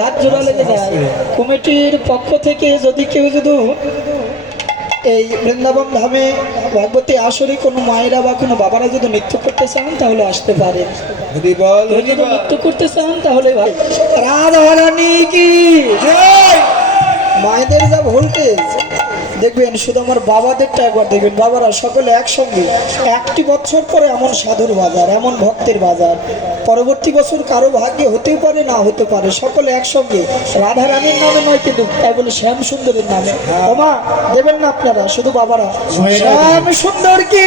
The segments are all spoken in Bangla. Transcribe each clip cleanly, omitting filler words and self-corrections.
হাত জোড়া লেগে যায়। কমিটির পক্ষ থেকে যদি কেউ এই বৃন্দাবন ধামে ভগবতী আসরে কোনো মায়েরা বা কোনো বাবারা যদি নৃত্য করতে চান তাহলে আসতে পারেন। যদি নৃত্য করতে চান তাহলে রাধা রানী কি মায়েদের যা ভোল্টেজ দেখবেন, শুধু আমার বাবাদেরটা একবার দেখবেন। বাবারা সকলে একসঙ্গে 1টি বছর পরে এমন সাধুর বাজার, এমন ভক্তের বাজার, পরবর্তী বছর কারো ভাগ্যে হতেও পারে না হতে পারে, সকলে একসঙ্গে রাধা রানীর নামে নয় কিন্তু তাই বলে শ্যাম সুন্দরের নামে ওমা দেবেন না আপনারা, শুধু বাবারা শ্যাম সুন্দর কি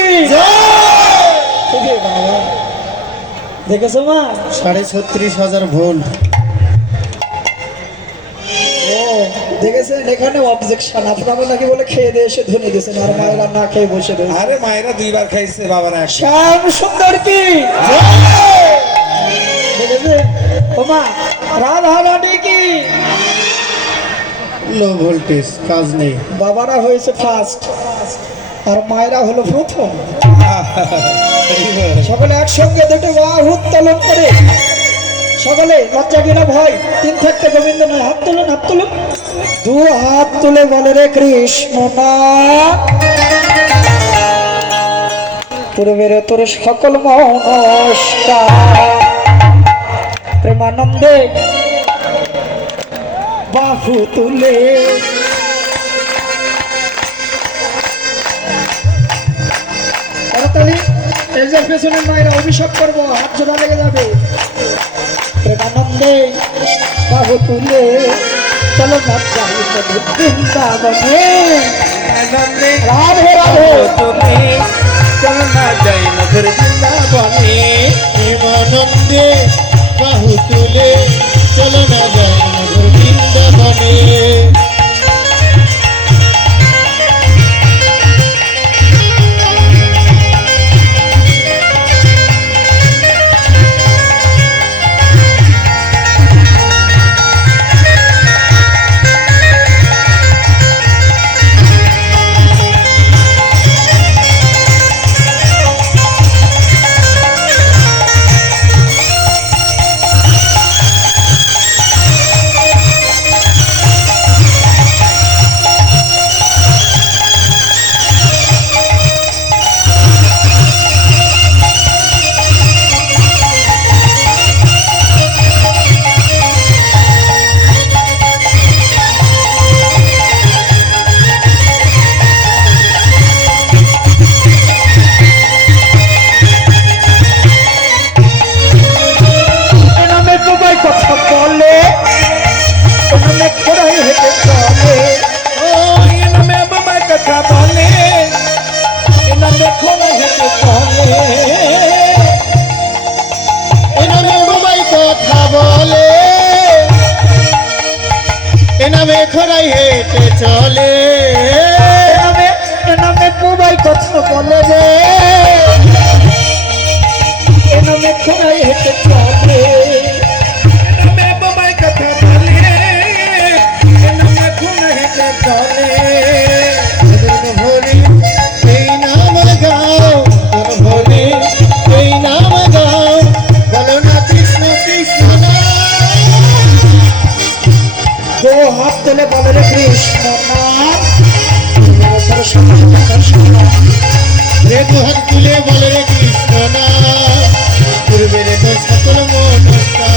দেখেছো মা 36,000 ভোল্ট দেখেছেন। এখানে অবজেকশন, আপনারা নাকি বলে খেয়ে দিয়ে এসে ধুনে দিয়েছেন আর মায়েরা না খেয়ে বসে রয়েছে। আরে মায়েরা 2বার খাইছে, বাবারা শ্যাম সুন্দর কি দেখেছেন। ওমা রাধা রানী কি লো ভোল্টেজ কাজ নেই। বাবারা হয়েছে ফার্স্ট আর মায়েরা হলো প্রথম। সকলে একসঙ্গে দুটো বাহু উত্তোলন করে সকলে লজ্জা বিনা ভয় 3 থাকতে গোবিন্দ নয়, হাত তুলুন, হাত তুলুন, 2 হাত তুলে বলে রে কৃষ্ণ নাম পূর্বের তোর সকল নমস্কার প্রেমানন্দে বাহু তুলে করতালি। এই যে পেছনের মায়েরা অভিষেক করবো, হাত জোড়া লেগে যাবে। প্রেমানন্দে বাহু তুলে চলো না যাই বৃন্দাবনে, রাধে রাধে তুমি চলো না যাই মধুর বৃন্দাবনে। প্রেমানন্দে বাহু তুলে চলো না যাই মধুর বৃন্দাবনে। খরাই হেঁটে চলে নামে বুবাই কথা বলে রে, এ নামে খোড়াই হেঁটে চলে, নামে বাবাই কথা বলে, নামে খুনা হেঁটে চলে। ভোলে এই নাম গাও, তোর ভোলে এই নাম গাও, বলো না কৃষ্ণ কৃষ্ণ দু হাত তুলে বলে রে কৃষ্ণ নাম, রে দু হাত তুলে বলে রে কৃষ্ণ নাম, পূর্বের তো সকল মনস্কার।